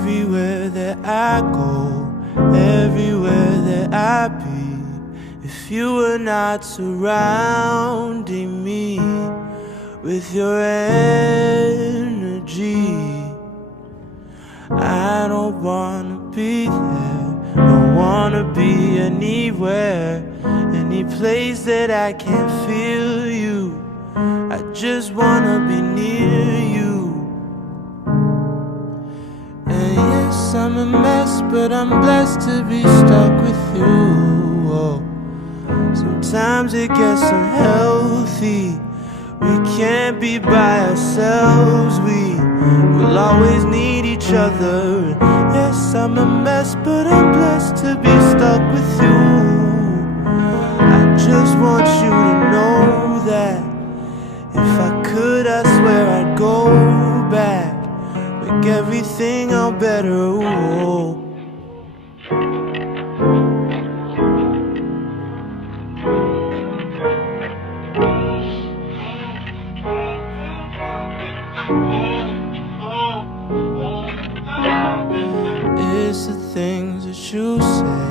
everywhere that I go, everywhere that I be. If you were not surrounding me with your energy, I don't wanna be there, don't wanna be anywhere, any place that I can't feel you. I just wanna be near you. And yes, I'm a mess, but I'm blessed to be stuck with you. Oh. Sometimes it gets unhealthy, we can't be by ourselves, we will always need each other. Yes, I'm a mess, but I'm blessed to be stuck with you. I just want you to know that if I could, I swear I'd go back, make everything all better. Ooh. It's the things that you say,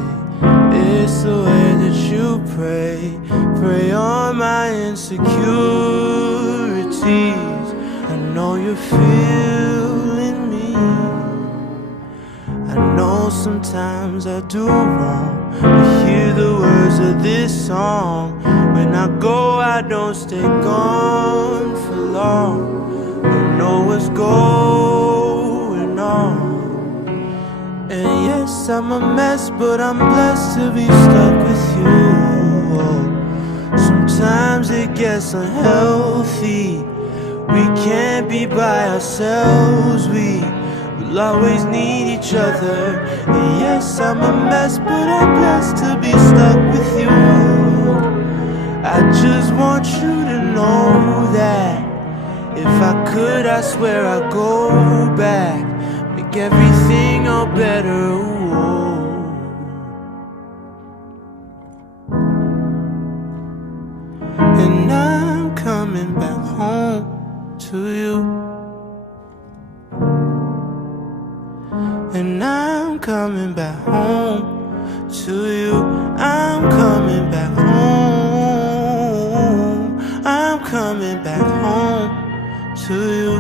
it's the way that you pray, pray on my insecurities. I know you're feeling me. I know sometimes I do wrong, but hear the words of this song. When I go, I don't stay gone for long. Don't know what's going on. And yes, I'm a mess, but I'm blessed to be stuck with you. Oh. Sometimes it gets unhealthy, we can't be by ourselves, we will always need each other. And yes, I'm a mess, but I'm blessed to be stuck with you. I just want you to know that if I could, I swear I'd go back, make everything all better. Ooh. And I'm coming back home to you. And I'm coming back home to you. I'm coming back home. I'm coming back home to you.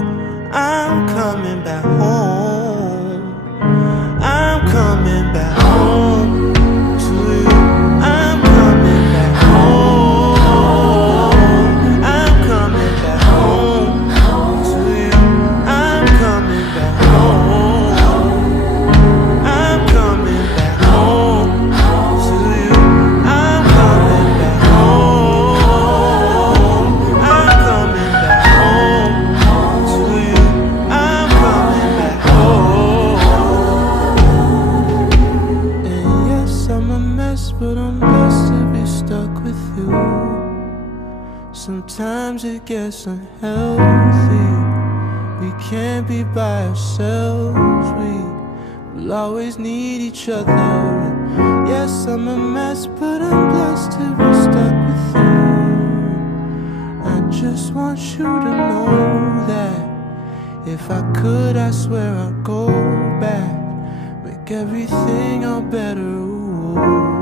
I'm coming back home. I'm coming back home to you. I'm coming back home. I'm coming back home to you. I'm coming back home. I'm coming back home to you. I'm coming back home. I'm coming back home to you. I'm coming back home. And yes, I'm a mess, but I'm blessed to be stuck with you. Sometimes it gets unhealthy, we can't be by ourselves, we will always need each other. Yes, I'm a mess, but I'm blessed to be stuck with you. I just want you to know that if I could, I swear I'd go back, make everything all better. Ooh.